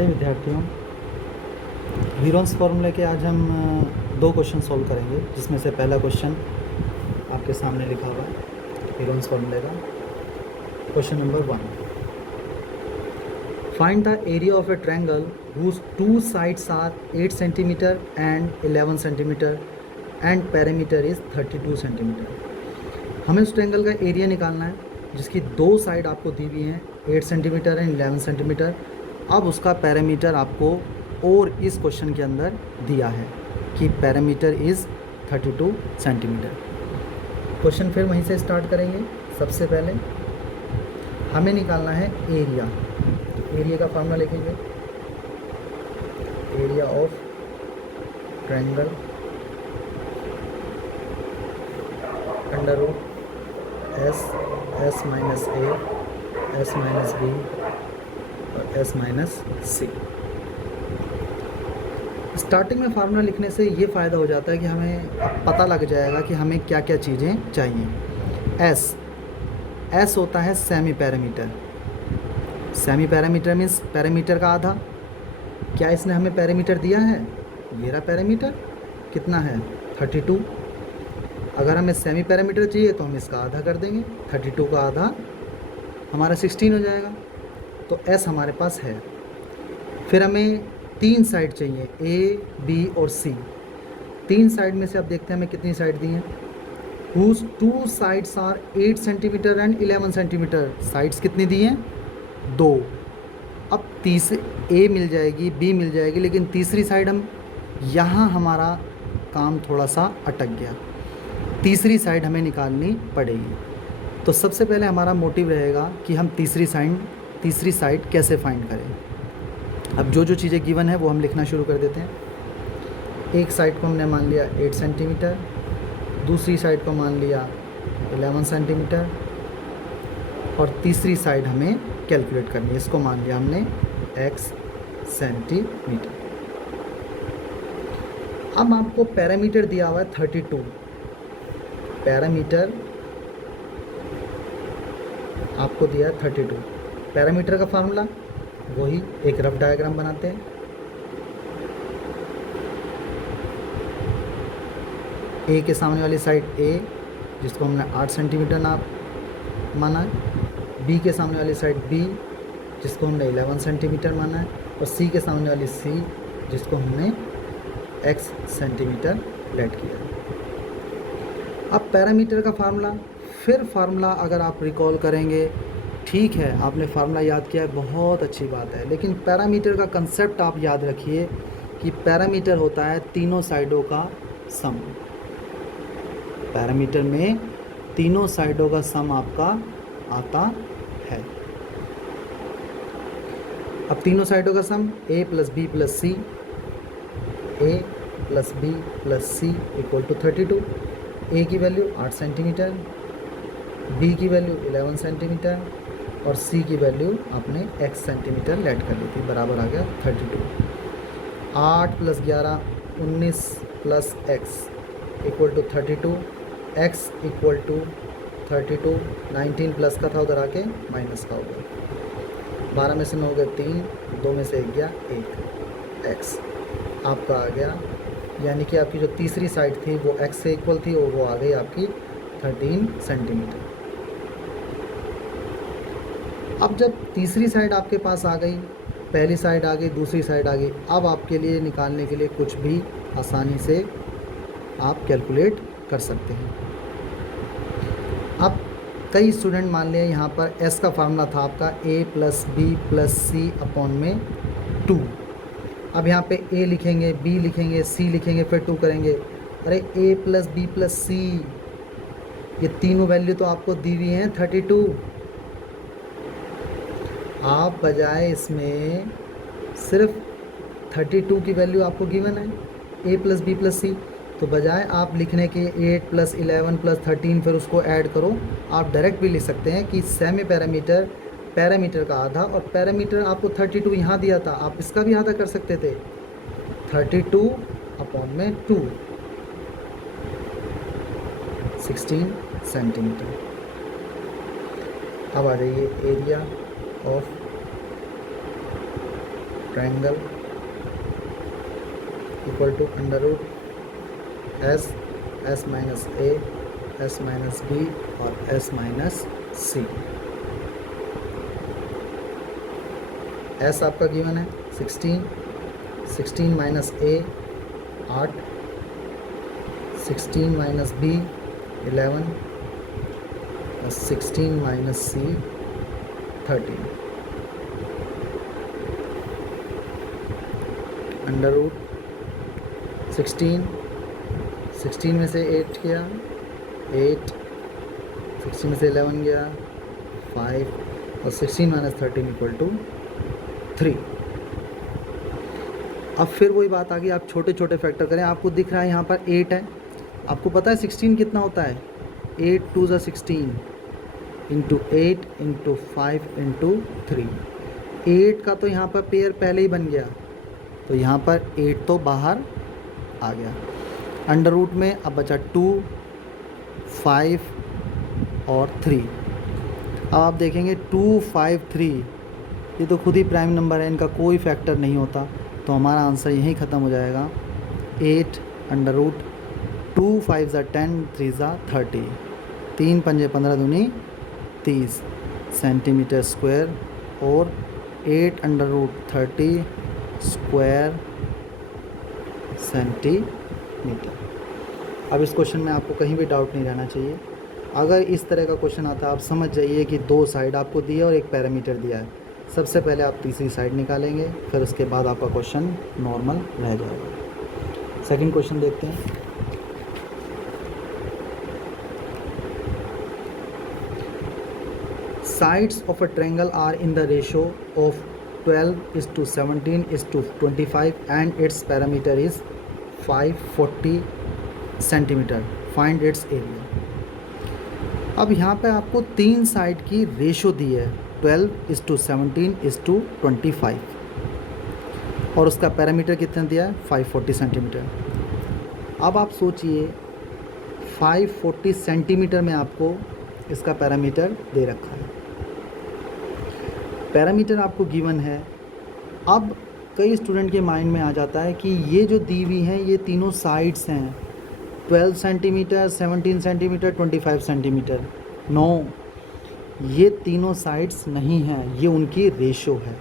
प्यारे विद्यार्थियों, हीरोन्स फॉर्मूले के आज हम दो क्वेश्चन सॉल्व करेंगे, जिसमें से पहला क्वेश्चन आपके सामने लिखा हुआ है हीरोन्स फॉर्मूले का। Question number 1, find the area of a triangle whose two sides are 8 centimetre and 11 centimetre and perimeter is 32 centimetre. हमें उस ट्रायंगल का एरिया निकालना है जिसकी दो साइड आपको दी हुई हैं 8 सेंटीमीटर एंड 11 सेंटीमीटर। अब उसका पैरामीटर आपको और इस क्वेश्चन के अंदर दिया है कि पैरामीटर इज़ 32 सेंटीमीटर। क्वेश्चन फिर वहीं से स्टार्ट करेंगे। सबसे पहले हमें निकालना है एरिया। एरिया का फार्मूला लिखेंगे, area of triangle under root S minus A, S minus B और एस माइनस सी। स्टार्टिंग में फार्मूला लिखने से ये फ़ायदा हो जाता है कि हमें पता लग जाएगा कि हमें क्या क्या चीज़ें चाहिए। एस होता है semi parameter. Semi parameter means parameter का आधा। क्या इसने हमें पैरामीटर दिया है? ये रहा पैरामीटर, कितना है 32। अगर हमें सेमी पैरामीटर चाहिए तो हम इसका आधा कर देंगे, 32 का आधा हमारा 16 हो जाएगा। तो एस हमारे पास है। फिर हमें तीन साइड चाहिए, ए बी और सी। तीन साइड में से अब देखते हैं हमें कितनी साइड दी हैं। Whose two sides are 8 centimetre and 11 centimetre. Sides कितनी दी हैं? 2। अब ए मिल जाएगी, बी मिल जाएगी, लेकिन तीसरी साइड हम यहाँ हमारा काम थोड़ा सा अटक गया। तीसरी साइड हमें निकालनी पड़ेगी। तो सबसे पहले हमारा मोटिव रहेगा कि हम तीसरी साइड कैसे फाइंड करें। अब जो चीज़ें गिवन है वो हम लिखना शुरू कर देते हैं। एक साइड को हमने मान लिया 8 सेंटीमीटर, दूसरी साइड को मान लिया 11 सेंटीमीटर और तीसरी साइड हमें कैलकुलेट करनी है। इसको मान लिया हमने x सेंटीमीटर। अब आपको पैरामीटर दिया हुआ है 32। पैरामीटर आपको दिया है 32। पैरामीटर का फार्मूला वही, एक रफ डायग्राम बनाते हैं। ए के सामने वाली साइड ए, जिसको हमने 8 सेंटीमीटर माना है। बी के सामने वाली साइड बी, जिसको हमने 11 सेंटीमीटर माना है। और सी के सामने वाली सी, जिसको हमने x सेंटीमीटर लेट किया है। अब पैरामीटर का फार्मूला, फिर फार्मूला अगर आप रिकॉल करेंगे, ठीक है आपने फार्मूला याद किया है, बहुत अच्छी बात है, लेकिन पैरामीटर का कंसेप्ट आप याद रखिए कि पैरामीटर होता है तीनों साइडों का सम। पैरामीटर में तीनों साइडों का सम आपका आता है। अब तीनों साइडों का sum a plus B plus C, a plus B plus C equal to 32। a की वैल्यू 8 सेंटीमीटर, b की वैल्यू 11 सेंटीमीटर और c की वैल्यू आपने x सेंटीमीटर लेट कर ली थी, बराबर आ गया 32। 8 plus 11 19 plus x equal to 32। x equal to 32, 19 plus का था उधर आके माइनस का हो गया। 12 में से 9 गए 3, 2 में से 1 गया 1। x आपका आ गया, यानी कि आपकी जो तीसरी साइड थी वो x से इक्वल थी और वो आ गई आपकी 13 सेंटीमीटर। अब जब तीसरी साइड आपके पास आ गई, पहली साइड आ गई, दूसरी साइड आ गई, अब आपके लिए निकालने के लिए कुछ भी आसानी से आप कैलकुलेट कर सकते हैं। अब कई स्टूडेंट मान लें यहाँ पर s का फार्मूला था आपका a plus B plus C upon में 2। अब यहाँ पे a लिखेंगे, b लिखेंगे, c लिखेंगे, फिर 2 करेंगे। अरे a प्लस बी प्लस सी, ये तीनों वैल्यू तो आपको दी हुई हैं 32। आप बजाय इसमें सिर्फ 32 की वैल्यू आपको गिवन है, a प्लस बी प्लस सी, तो बजाय आप लिखने के 8 प्लस 11 प्लस 13 फिर उसको ऐड करो, आप डायरेक्ट भी लिख सकते हैं कि सेमी पैरामीटर पैरामीटर का आधा, और पैरामीटर आपको 32 यहाँ दिया था, आप इसका भी आधा कर सकते थे 32 अपॉन में 2, 16 सेंटीमीटर। अब आ जाइए area of triangle equal to under root S, S minus A, S minus B और एस माइनस सी। एस आपका गिवन है 16, 16 minus A 8, 16 minus B 11, 16 minus C 13, under root 16, 16 में से 8 गया 8, 16 में से 11 गया 5 और 16 माइनस 13 इक्वल टू 3। अब फिर वही बात आ गई, आप छोटे छोटे फैक्टर करें। आपको दिख रहा है यहाँ पर 8 है, आपको पता है 16 कितना होता है, 8 2 ज़ा 16 इंटू 8 इंटू 5 इंटू 3। 8 का तो यहाँ पर पेयर पहले ही बन गया, तो यहाँ पर 8 तो बाहर आ गया। अंडर रूट में अब बचा 2, 5 और 3। अब आप देखेंगे 2, 5, 3 ये तो खुद ही प्राइम नंबर है, इनका कोई फैक्टर नहीं होता, तो हमारा आंसर यहीं ख़त्म हो जाएगा। 8 अंडर रूट 2 5 ज़ा 10 3 ज़ा 30, 3 पंजे 15 दूनी 30 सेंटीमीटर स्क्वायर और 8 अंडर रूट 30 स्क्वायर सेंटीमीटर। अब इस क्वेश्चन में आपको कहीं भी डाउट नहीं रहना चाहिए। अगर इस तरह का क्वेश्चन आता है, आप समझ जाइए कि 2 साइड आपको दी है और एक पैरामीटर दिया है। सबसे पहले आप तीसरी साइड निकालेंगे, फिर उसके बाद आपका क्वेश्चन नॉर्मल रह जाएगा। सेकंड क्वेश्चन देखते हैं। Sides of a triangle are in the ratio of 12:17:25 and its parameter is 540 centimetre. Find its area. अब यहाँ पे आपको 3 साइड की रेशो दी है 12:17:25 और उसका पैरामीटर कितना दिया है 540 सेंटीमीटर। अब आप सोचिए 540 सेंटीमीटर में आपको इसका पैरामीटर दे रखा है, पैरामीटर आपको गिवन है। अब कई स्टूडेंट के माइंड में आ जाता है कि ये जो दी हुई हैं ये तीनों साइड्स हैं, 12 सेंटीमीटर, 17 सेंटीमीटर, 25 सेंटीमीटर। नो, ये तीनों साइड्स नहीं हैं, ये उनकी रेशो है।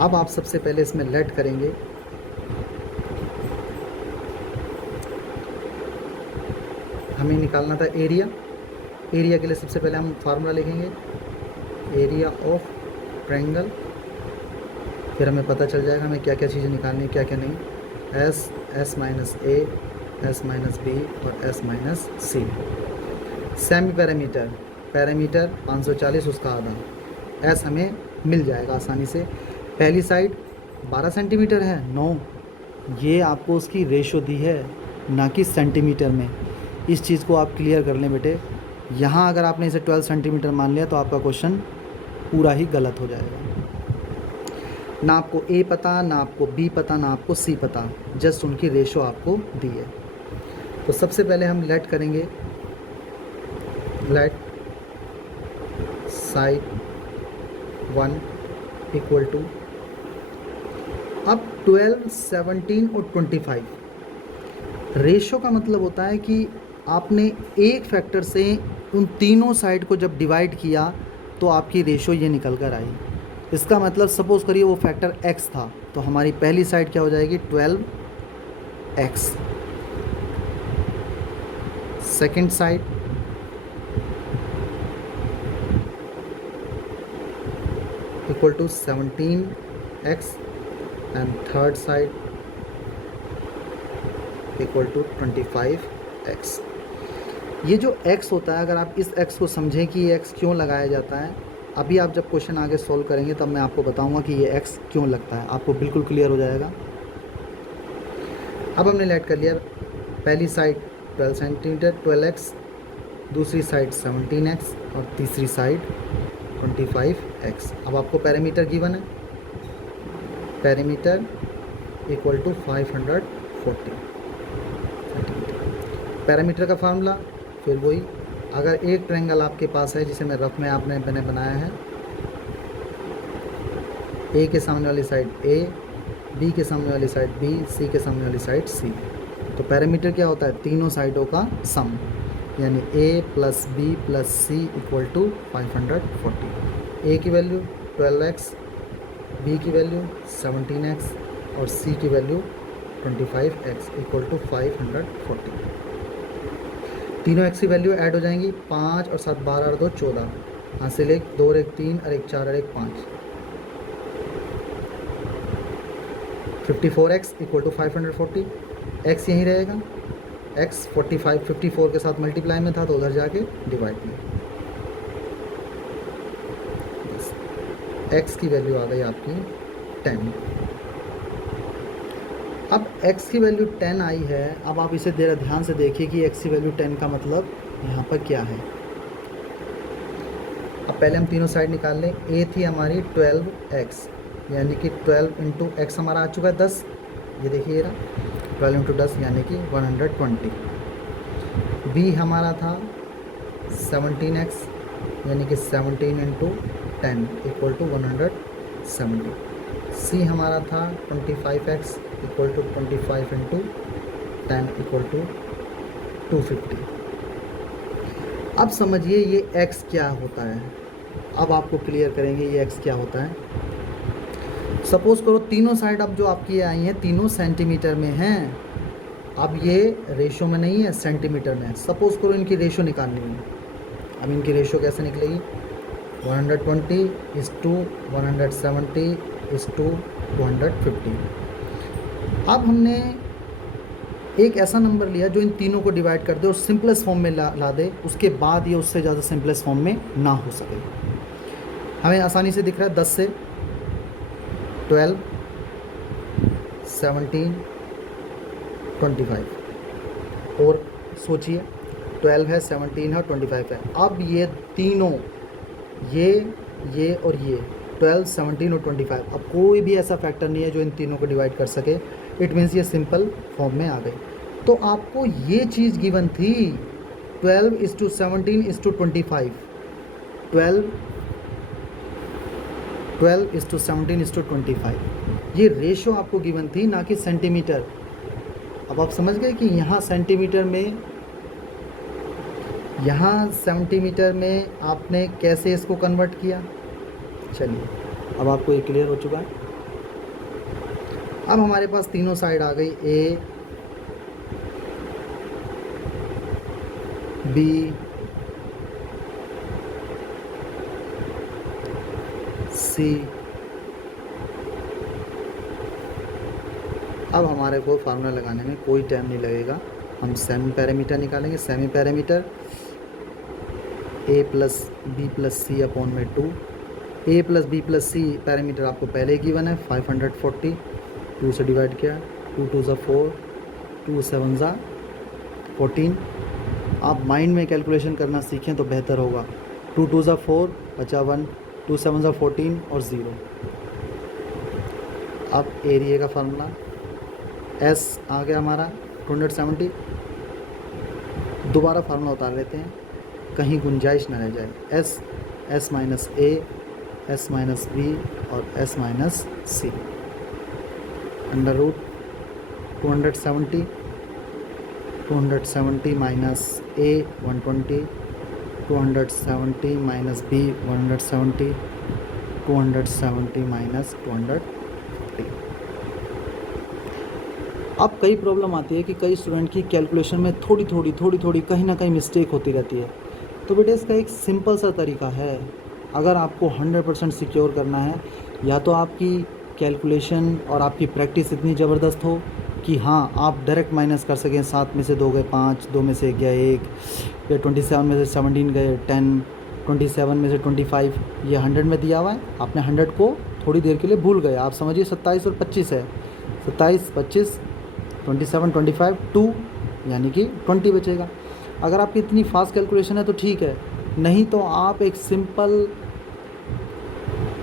अब आप सबसे पहले इसमें लेट करेंगे। हमें निकालना था एरिया। एरिया के लिए सबसे पहले हम फार्मूला लिखेंगे, एरिया ऑफ ट्रायंगल। फिर हमें पता चल जाएगा हमें क्या क्या चीज़ें निकालनी है, क्या क्या नहीं। S, S minus A, S minus B और एस माइनस सी। सेमी पैरामीटर, पैरामीटर 540 उसका आधा, एस हमें मिल जाएगा आसानी से। पहली साइड 12 सेंटीमीटर है, नो, ये आपको उसकी रेशो दी है ना कि सेंटीमीटर में। इस चीज़ को आप क्लियर कर लें बेटे। यहाँ अगर आपने इसे 12 सेंटीमीटर मान लिया तो आपका क्वेश्चन पूरा ही गलत हो जाएगा। ना आपको ए पता, ना आपको बी पता, ना आपको सी पता, जस्ट उनकी रेशो आपको दी है। तो सबसे पहले हम लेट करेंगे, लेट साइड 1 इक्वल टू, अब 12, 17 और 25 रेशो का मतलब होता है कि आपने एक फैक्टर से उन तीनों साइड को जब डिवाइड किया तो आपकी रेशो ये निकल कर आई। इसका मतलब सपोज़ करिए वो फैक्टर x था, तो हमारी पहली साइड क्या हो जाएगी 12x। Second side equal to 17x and third side equal to 25x। ये जो x होता है, अगर आप इस x को समझें कि ये x क्यों लगाया जाता है, अभी आप जब क्वेश्चन आगे सॉल्व करेंगे तब मैं आपको बताऊंगा कि ये x क्यों लगता है, आपको बिल्कुल क्लियर हो जाएगा। अब हमने लेट कर लिया, पहली साइड 12 सेंटीमीटर 12x, दूसरी साइड 17x और तीसरी साइड 25x। अब आपको पैरामीटर गिवन है, perimeter equal to 540 centimetre. Perimeter का फार्मूला फिर वही, अगर एक ट्रायंगल आपके पास है जिसे मैं रफ में आपने मैंने बनाया है, ए के सामने वाली साइड ए, बी के सामने वाली साइड बी, सी के सामने वाली साइड सी। तो पैरामीटर क्या होता है? तीनों साइडों का सम, यानी a plus B plus C equal to 540। A की वैल्यू 12x, बी की वैल्यू 17x और सी की वैल्यू 25x इक्वल टू 540। तीनों x की वैल्यू ऐड हो जाएंगी, 5 और 7 12 और 2 14, हासिल 1 2 और 1 3 और 1 4 और 1 5, 54x इक्वल टू 540। x यहीं रहेगा, x 54 के साथ मल्टीप्लाई में था तो उधर जाके डिवाइड में, x की वैल्यू आ गई आपकी 10। अब x की वैल्यू 10 आई है। अब आप इसे जरा ध्यान से देखिए कि x की वैल्यू 10 का मतलब यहाँ पर क्या है। अब पहले हम तीनों साइड निकाल लें। a थी हमारी 12x, यानी कि 12 इंटू एक्स हमारा आ चुका है 10, ये देखिए रहा 12 इंटू 10 यानी कि 120। b हमारा था 17x, यानी कि 17 इंटू 10 इक्वल टू 170। c हमारा था 25x equal to 25 into 10 equal to 250। अब समझिए ये x क्या होता है। अब आपको क्लियर करेंगे ये x क्या होता है। सपोज़ करो तीनों साइड अब जो आपकी आई हैं तीनों सेंटीमीटर में हैं। अब ये रेशो में नहीं है, सेंटीमीटर में है। सपोज़ करो इनकी रेशो निकालनी है। अब इनकी रेशो कैसे निकलेगी? 120 इस टू 170 इस टू 250। अब हमने एक ऐसा नंबर लिया जो इन तीनों को डिवाइड कर दे और सिंपलेस्ट फॉर्म में ला दे, उसके बाद ये उससे ज़्यादा सिंपलेस्ट फॉर्म में ना हो सके। हमें आसानी से दिख रहा है 10 से 12, 17, 25। और सोचिए 12 है, 17 है और 25 है। अब ये तीनों ये और ये 12, 17 और 25, अब कोई भी ऐसा फैक्टर नहीं है जो इन तीनों को डिवाइड कर सके। इट मीन्स ये सिंपल फॉर्म में आ गई। तो आपको ये चीज़ गिवन थी 12:17 is to 25, 12:17 is to 25। ये रेशो आपको गिवन थी, ना कि सेंटीमीटर। अब आप समझ गए कि यहाँ सेंटीमीटर में आपने कैसे इसको कन्वर्ट किया। चलिए अब आपको ये क्लियर हो चुका है। अब हमारे पास तीनों साइड आ गई, ए बी सी। अब हमारे को फार्मूला लगाने में कोई टाइम नहीं लगेगा। हम सेमी पैरामीटर निकालेंगे। Semi perimeter a plus B plus C upon में 2। a plus B plus C perimeter आपको पहले ही गिवन है 540। 2 से डिवाइड किया, 2 2 ज़ा 4, 2 7 ज़ा 14। आप माइंड में कैलकुलेशन करना सीखें तो बेहतर होगा। 2 2 ज़ा 4 बचा 1, 2 7 ज़ा 14 और 0। अब एरिया का फार्मूला S आ गया हमारा 270। दोबारा फार्मूला उतार लेते हैं, कहीं गुंजाइश ना रह जाए। S minus A, S minus B और S minus C under root 270 minus A 120, 270 minus B 170, 270 minus 250। अब कई प्रॉब्लम आती है कि कई स्टूडेंट की कैलकुलेशन में थोड़ी थोड़ी कहीं ना कहीं मिस्टेक होती रहती है। तो बेटा इसका एक सिंपल सा तरीका है। अगर आपको 100% सिक्योर करना है, या तो आपकी कैलकुलेशन और आपकी प्रैक्टिस इतनी ज़बरदस्त हो कि हाँ आप डायरेक्ट माइनस कर सकें। 7 में से 2 गए 5, 2 में से 1 गया 1, या 27 में से 17 गए 10, 27 में से 25। ये 100 में दिया हुआ है, आपने 100 को थोड़ी देर के लिए भूल गए। आप समझिए 27 और 25 है, 27 25 27 25 2, यानी कि 20 बचेगा। अगर आपकी इतनी फास्ट कैलकुलेशन है तो ठीक है, नहीं तो आप एक सिंपल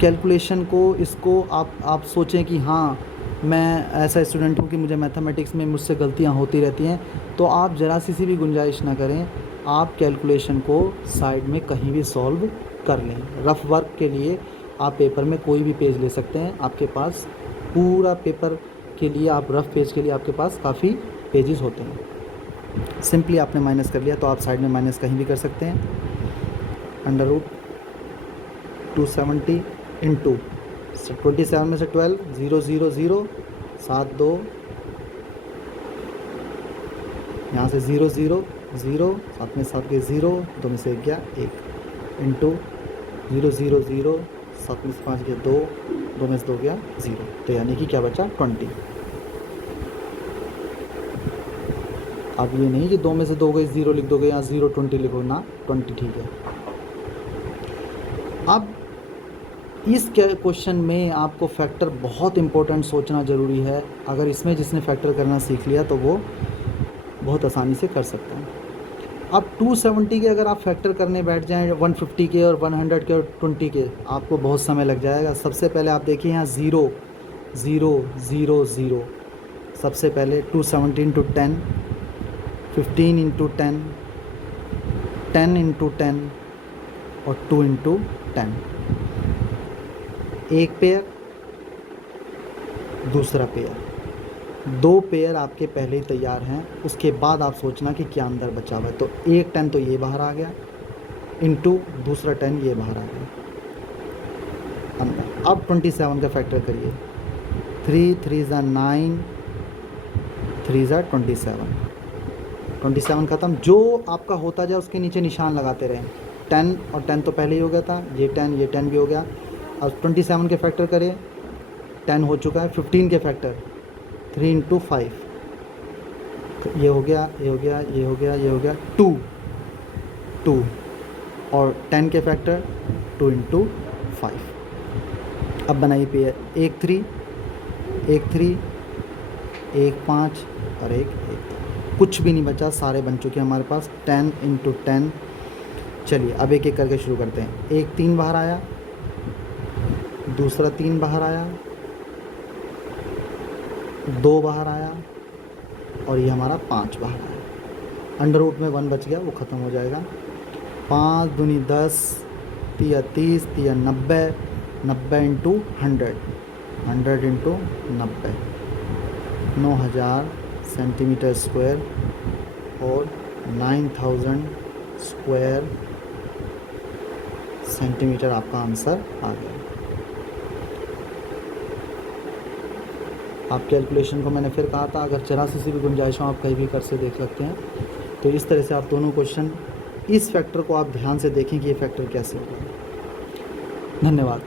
कैलकुलेशन को इसको आप सोचें कि हाँ मैं ऐसा स्टूडेंट हूँ कि मुझे मैथमेटिक्स में मुझसे गलतियाँ होती रहती हैं, तो आप ज़रा सी भी गुंजाइश ना करें। आप कैलकुलेशन को साइड में कहीं भी सॉल्व कर लें। रफ़ वर्क के लिए आप पेपर में कोई भी पेज ले सकते हैं, आपके पास पूरा पेपर के लिए, आप रफ पेज के लिए आपके पास काफ़ी पेजेस होते हैं। सिंपली आपने माइनस कर लिया तो आप साइड में माइनस कहीं भी कर सकते हैं। अंडर रूट 270 इंटू 27 में से 12 0 0 0 7 2, यहाँ से 0 0 0 7 में 7 के 0 2 में से 1 गया 1 इंटू 0 0 0 7 में से 5 गया 2 2 में से 2 गया 0, तो यानी कि क्या बचा 20। अब ये नहीं कि 2 में से 2 गए 0 लिख दोगे, यहाँ 0 20 लिखो ना, 20 ठीक है। अब इस क्वेश्चन में आपको फैक्टर बहुत इंपॉर्टेंट सोचना ज़रूरी है। अगर इसमें जिसने फैक्टर करना सीख लिया तो वो बहुत आसानी से कर सकते हैं। अब 270 के अगर आप फैक्टर करने बैठ जाएं 150 के और 100 के और 20 के, आपको बहुत समय लग जाएगा। सबसे पहले आप देखिए यहाँ 0 0 0 0, सबसे पहले 270 इंटू 10, 15 इंटू 10, 10 इंटू 10 और 2 इंटू 10, एक पेयर दूसरा पेयर, 2 पेयर आपके पहले ही तैयार हैं। उसके बाद आप सोचना कि क्या अंदर बचा हुआ है, तो एक 10 तो ये बाहर आ गया इंटू दूसरा 10 ये बाहर आ गया अंदर। अब 27 का फैक्टर करिए, 3 3 ज़ा 9, 3 ज़ा 27, 27 ख़त्म। जो आपका होता जाए उसके नीचे निशान लगाते रहें। 10 और 10 तो पहले ही हो गया था, ये 10 भी हो गया। अब 27 के फैक्टर करें, 10 हो चुका है। 15 के फैक्टर 3 इंटू 5, ये हो गया, ये हो गया, ये हो गया, ये हो गया 2 और 10 के फैक्टर 2 इंटू 5। अब बनाइए पेयर, 1 3 1 3 1 5 और 1 1, कुछ भी नहीं बचा, सारे बन चुके हैं हमारे पास। 10 इंटू 10, चलिए अब एक एक करके शुरू करते हैं। 1 3 बाहर आया, दूसरा 3 बाहर आया, 2 बाहर आया और ये हमारा 5 बाहर आया। अंडर रूट में 1 बच गया, वो ख़त्म हो जाएगा। 5 दूनी 10, 3 30, 3 90, 90 इंटू 100, 100 इंटू 90, 9000 सेंटीमीटर स्क्वायर और 9000 स्क्वायर सेंटीमीटर आपका आंसर आ गया। आप कैलकुलेशन को मैंने फिर कहा था, अगर जरा सी भी गुंजाइश हो आप कहीं भी कर से देख सकते हैं। तो इस तरह से आप दोनों क्वेश्चन, इस फैक्टर को आप ध्यान से देखें कि ये फैक्टर कैसे होगा। धन्यवाद।